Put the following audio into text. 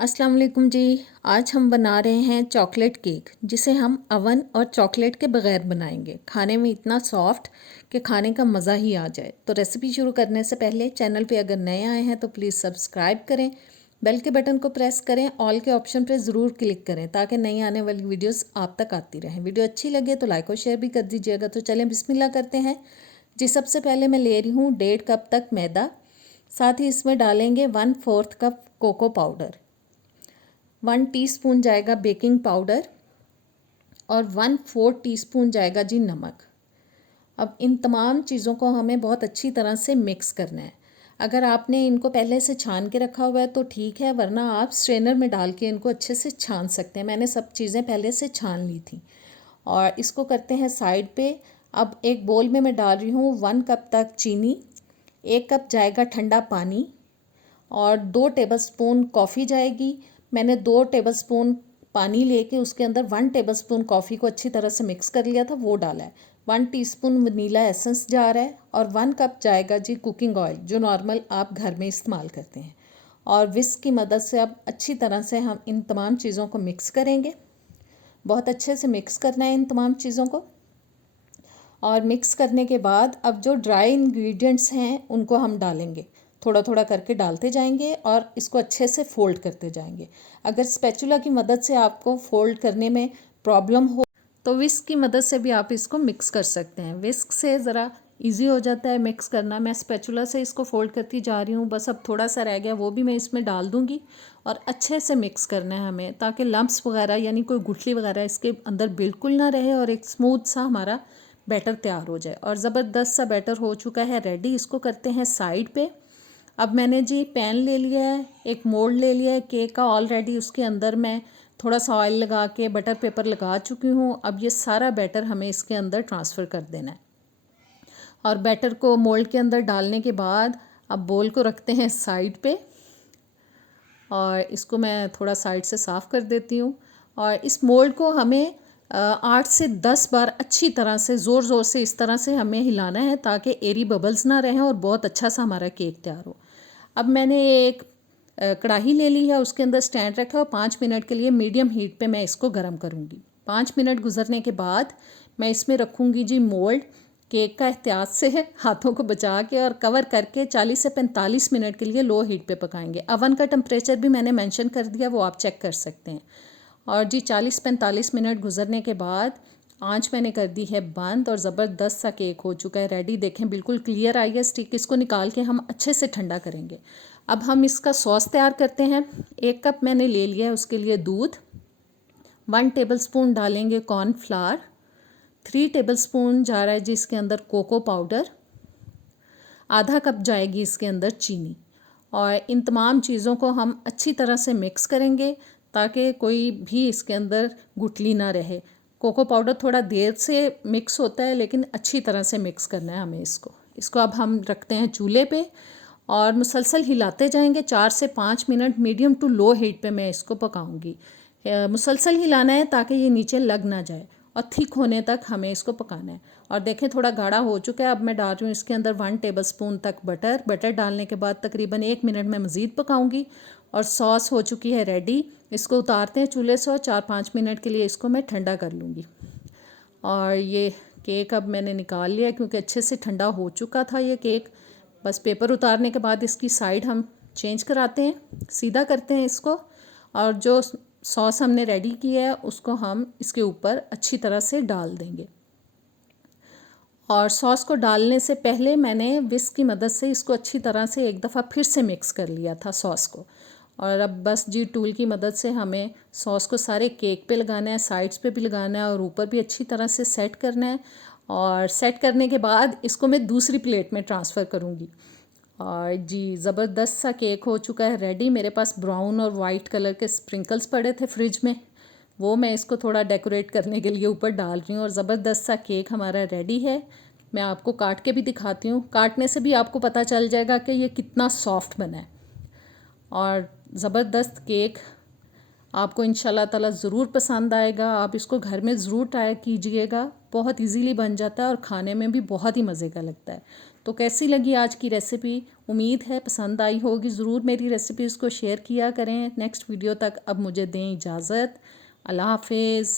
अस्सलाम वालेकुम जी। आज हम बना रहे हैं चॉकलेट केक, जिसे हम अवन और चॉकलेट के बगैर बनाएंगे। खाने में इतना सॉफ्ट कि खाने का मज़ा ही आ जाए। तो रेसिपी शुरू करने से पहले चैनल पे अगर नए आए हैं तो प्लीज़ सब्सक्राइब करें, बेल के बटन को प्रेस करें, ऑल के ऑप्शन पे ज़रूर क्लिक करें ताकि नई आने वाली वीडियोस आप तक आती रहें। वीडियो अच्छी लगे तो लाइक और शेयर भी कर दीजिएगा। तो चलें बिस्मिल्लाह करते हैं जी। सबसे पहले मैं ले रही हूँ 1.5 कप तक मैदा, साथ ही इसमें डालेंगे 1/4 कप कोको पाउडर, 1 टीस्पून जाएगा बेकिंग पाउडर और 1/4 टीस्पून जाएगा जी नमक। अब इन तमाम चीज़ों को हमें बहुत अच्छी तरह से मिक्स करना है। अगर आपने इनको पहले से छान के रखा हुआ है तो ठीक है, वरना आप स्ट्रेनर में डाल के इनको अच्छे से छान सकते हैं। मैंने सब चीज़ें पहले से छान ली थी और इसको करते हैं साइड पे। अब एक बोल में मैं डाल रही हूँ 1 कप तक चीनी, 1 कप जाएगा ठंडा पानी और 2 टेबलस्पून कॉफ़ी जाएगी। मैंने 2 टेबलस्पून पानी लेके उसके अंदर 1 टेबलस्पून कॉफ़ी को अच्छी तरह से मिक्स कर लिया था, वो डाला है। 1 टीस्पून वनीला एसेंस जा रहा है और 1 कप जाएगा जी कुकिंग ऑयल, जो नॉर्मल आप घर में इस्तेमाल करते हैं। और विस्क की मदद से अब अच्छी तरह से हम इन तमाम चीज़ों को मिक्स करेंगे। बहुत अच्छे से मिक्स करना है इन तमाम चीज़ों को। और मिक्स करने के बाद अब जो ड्राई इंग्रेडिएंट्स हैं उनको हम डालेंगे, थोड़ा थोड़ा करके डालते जाएंगे और इसको अच्छे से फोल्ड करते जाएंगे। अगर स्पैचुला की मदद से आपको फोल्ड करने में प्रॉब्लम हो तो विस्क की मदद से भी आप इसको मिक्स कर सकते हैं। विस्क से ज़रा इजी हो जाता है मिक्स करना। मैं स्पैचुला से इसको फोल्ड करती जा रही हूँ। बस अब थोड़ा सा रह गया, वो भी मैं इसमें डाल दूँगी और अच्छे से मिक्स करना है हमें, ताकि लम्प्स वगैरह यानी कोई गुठली वगैरह इसके अंदर बिल्कुल ना रहे और एक स्मूथ सा हमारा बैटर तैयार हो जाए। और ज़बरदस्त सा बैटर हो चुका है रेडी। इसको करते हैं साइड पे। अब मैंने जी पैन ले लिया है, एक मोल्ड ले लिया है केक का ऑलरेडी। उसके अंदर मैं थोड़ा सा ऑयल लगा के बटर पेपर लगा चुकी हूँ। अब ये सारा बैटर हमें इसके अंदर ट्रांसफ़र कर देना है। और बैटर को मोल्ड के अंदर डालने के बाद अब बोल को रखते हैं साइड पे और इसको मैं थोड़ा साइड से साफ़ कर देती हूँ। और इस मोल्ड को हमें 8 से 10 बार अच्छी तरह से ज़ोर ज़ोर से इस तरह से हमें हिलाना है ताकि एरी बबल्स ना रहें और बहुत अच्छा सा हमारा केक तैयार हो। अब मैंने एक कढ़ाई ले ली है, उसके अंदर स्टैंड रखा है और 5 मिनट के लिए मीडियम हीट पे मैं इसको गर्म करूँगी। 5 मिनट गुजरने के बाद मैं इसमें रखूँगी जी मोल्ड। केक का एहतियात से है, हाथों को बचा के और कवर करके 40 से 45 मिनट के लिए लो हीट पे पकाएंगे। अवन का टेम्परेचर भी मैंने मेंशन कर दिया, वो आप चेक कर सकते हैं। और जी 40-45 मिनट गुजरने के बाद आंच मैंने कर दी है बंद और ज़बरदस्त सा केक हो चुका है रेडी। देखें बिल्कुल क्लियर आई है स्टिक। इसको निकाल के हम अच्छे से ठंडा करेंगे। अब हम इसका सॉस तैयार करते हैं। 1 कप मैंने ले लिया है, उसके लिए दूध, 1 टेबलस्पून डालेंगे कॉर्नफ्लावर, 3 टेबलस्पून जा रहा है जी इसके अंदर कोको पाउडर, आधा कप जाएगी इसके अंदर चीनी। और इन तमाम चीज़ों को हम अच्छी तरह से मिक्स करेंगे ताकि कोई भी इसके अंदर गुठली ना रहे। कोको पाउडर थोड़ा देर से मिक्स होता है, लेकिन अच्छी तरह से मिक्स करना है हमें इसको अब हम रखते हैं चूल्हे पे और मुसलसल हिलाते जाएंगे। 4 से 5 minute medium to low heat पे मैं इसको पकाऊंगी। मुसलसल हिलाना है ताकि ये नीचे लग ना जाए और थिक होने तक हमें इसको पकाना है। और देखें थोड़ा गाढ़ा हो चुका है। अब मैं डाल रही हूँ इसके अंदर 1 टेबलस्पून तक बटर डालने के बाद तकरीबन 1 मिनट में मज़ीद पकाऊंगी और सॉस हो चुकी है रेडी। इसको उतारते हैं चूल्हे से और 4-5 मिनट के लिए इसको मैं ठंडा कर लूँगी। और ये केक अब मैंने निकाल लिया क्योंकि अच्छे से ठंडा हो चुका था ये केक। बस पेपर उतारने के बाद इसकी साइड हम चेंज कराते हैं, सीधा करते हैं इसको और जो सॉस हमने रेडी किया है उसको हम इसके ऊपर अच्छी तरह से डाल देंगे। और सॉस को डालने से पहले मैंने विस्क की मदद से इसको अच्छी तरह से एक दफ़ा फिर से मिक्स कर लिया था सॉस को। और अब बस जी टूल की मदद से हमें सॉस को सारे केक पे लगाना है, साइड्स पे भी लगाना है और ऊपर भी अच्छी तरह से सेट करना है। और सेट करने के बाद इसको मैं दूसरी प्लेट में ट्रांसफ़र करूँगी। और जी ज़बरदस्त सा केक हो चुका है रेडी। मेरे पास ब्राउन और वाइट कलर के स्प्रिंकल्स पड़े थे फ्रिज में, वो मैं इसको थोड़ा डेकोरेट करने के लिए ऊपर डाल रही हूँ। और ज़बरदस्त सा केक हमारा रेडी है। मैं आपको काट के भी दिखाती हूँ, काटने से भी आपको पता चल जाएगा कि ये कितना सॉफ्ट बना है। और ज़बरदस्त केक आपको इंशाल्लाह ताला ज़रूर पसंद आएगा। आप इसको घर में ज़रूर ट्राई कीजिएगा, बहुत इजीली बन जाता है और खाने में भी बहुत ही मज़े का लगता है। तो कैसी लगी आज की रेसिपी? उम्मीद है पसंद आई होगी। ज़रूर मेरी रेसिपीज़ को शेयर किया करें। नेक्स्ट वीडियो तक अब मुझे दें इजाज़त। अल्लाह हाफिज़।